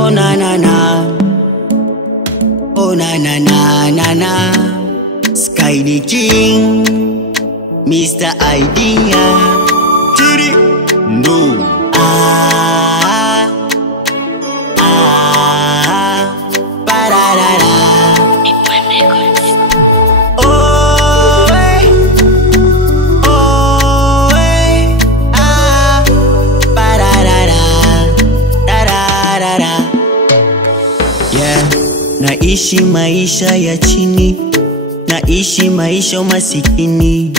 Oh na na na, oh na na na na na. Sky the King, Mr. Idea. Tiri, no. Pararara. Oh, pararara. Tararara. Yeah, naishi maisha ya chini, naishi maisha masikini,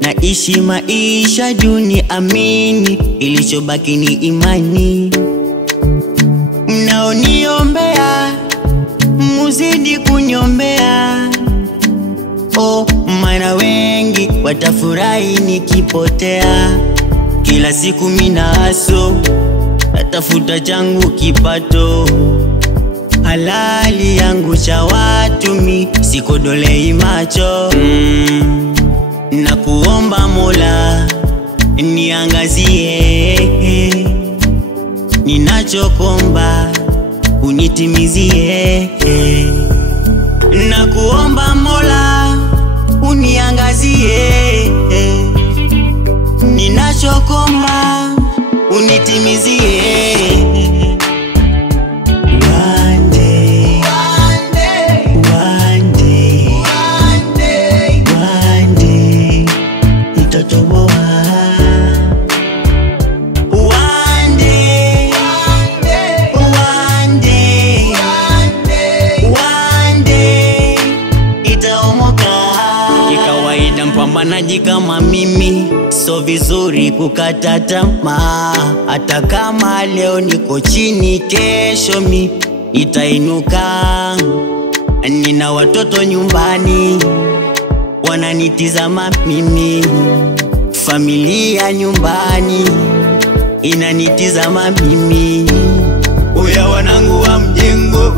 naishi maisha duni, amini, ilichobaki ni imani. Mnaoniombea muzidi kunyombea, oh maana wengi watafurahi nikipotea. Kila siku mina haso, natafuta changu kipato, halali yangu cha watu mi sikodolei macho. Na kuomba Mola niangazie, ninachokomba unitimizie. Na kuomba Mola uniangazie, ninachokomba unitimizie. Mpambanaji kama mimi, so vizuri kukata tamaa. Hata kama leo niko chini, kesho mi itainuka. Nina watoto nyumbani wananitizama mimi, familia nyumbani inanitizama mimi. Oya wanangu wa mjengo,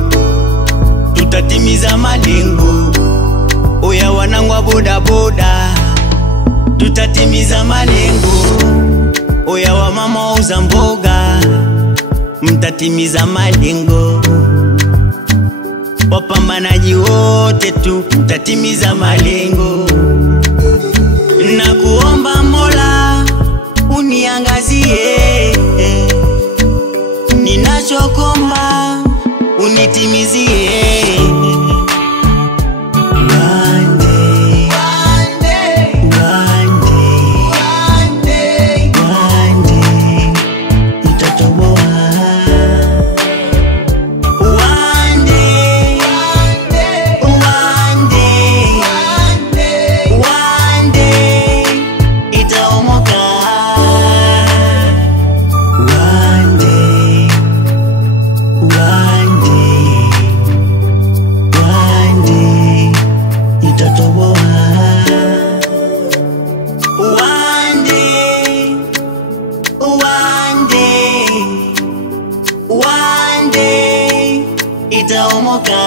tutatimiza malengo. Oya wanangu wa boda boda, tutatimiza malengo. Oya wa mama wauza mboga, mtatimiza malengo. Wapambanaji wote tu mtatimiza malengo. Na kuomba Mola uniangazie, ninachokomba unitimizie. Itaomoka.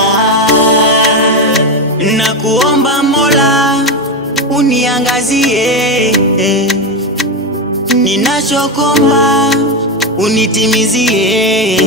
Na kuomba Mola uniangazie, ninachokomba unitimizie.